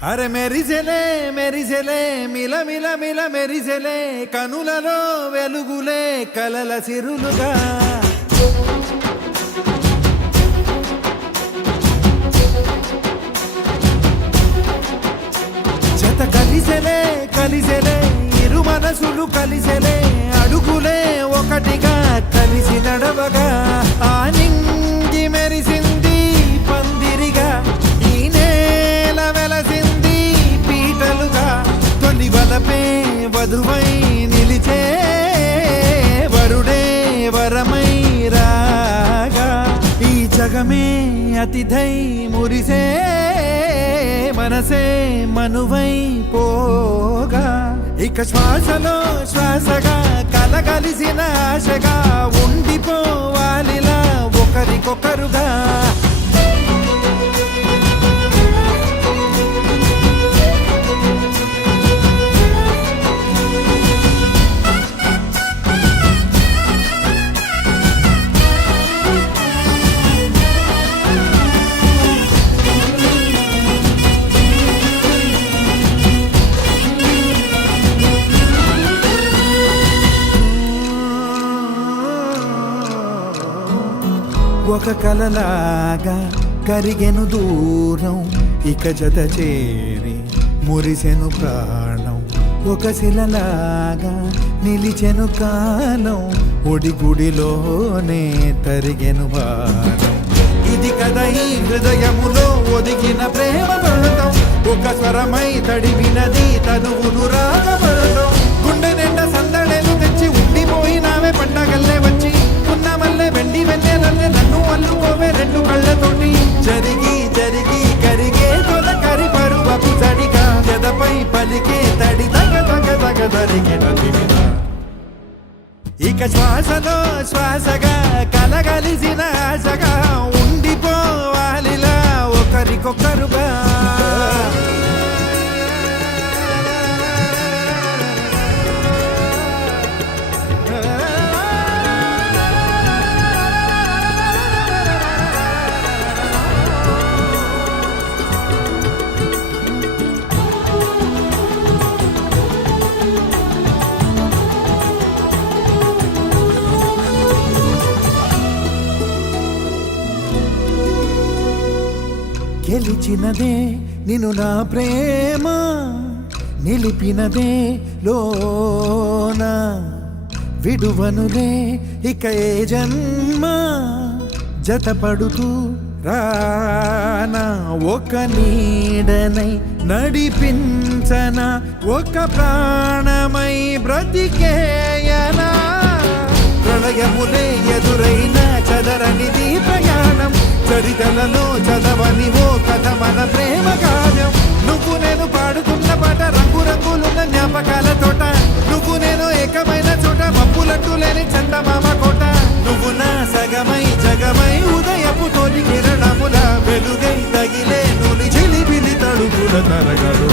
అరే మెరిసెలే మెరిసెలే మిల మిల మిల మెరిసెలే కనులలో వెలుగులే కలల సిరులుగా జత కలిసెలే కలిసెలే ఇరు మనసులు కలిసెలే అడుగులే ఒకటిగా కలిసి నడవగా ఆ నింగి మెరిసింది పందిరిగా ఈ నేల వెలసింది పీటలుగా తొలి వలపే వధువై నిలిచే వరుడే వరమై రాగా ఈ జగమే అతిథై మురిసే మనసే మనువై పోగా ఇక శ్వాసలో శ్వాసగా కలగలిసిన ఆశగా ఉండిపోవాలిలా ఒకరికొకరుగా ఒక కలలాగా కరిగెను దూరం ఇక జత చేరి మురిసెను ప్రాణం ఒక శిలలాగా నిలిచెను కాలం ఒడిగుడిలోనే తరిగెను వారం ఇది కదా ఈ హృదయములో ఒదిగిన ప్రేమ పడతాం ఒక స్వరమై తడివినది తనువును రాగపడతాం గుండె నిండా సందడేలు తెచ్చి ఉండిపోయినావే పండగల్లే వచ్చి ఉన్నమల్లే వెండి వెన్నెలల్లే నన్ను అల్లుకోవే రెండు కళ్ళతోటి జరిగి జరిగి కరిగే తొల కరి పరువపు జడిగా ఎదపై పలికే తడి తగ తగ తగ తరిగిన ఇక శ్వాసలో శ్వాసగా కలగలిసిన ఆశగా ఉండిపోవాలిలా ఒకరికొకరుగా గెలిచినదే నిన్ను నా ప్రేమ నిలిపినదే లోన విడువనులే ఇక ఏ జన్మ జతపడుతూ రానా ఒక నీడనై నడిపించన ఒక ప్రాణమై బ్రతికేయనా ప్రళయములే ఎదురైన చదరనిది ప్రయాణం చరితలలో చదవని ఓ కథ మన ప్రేమ కావ్యం నువ్వు నేను పాడుతున్న పాట రంగు రంగులున్న జ్ఞాపకాల తోట నువ్వు నేను ఏకమైన చోట మప్పులట్టు లేని చందమామ కోట నువ్వు నా సగమై జగమై ఉదయపు తోలి కిరణముల వెలుగై తగిలే నులి చిలిబిలి తడుగుల తరగలు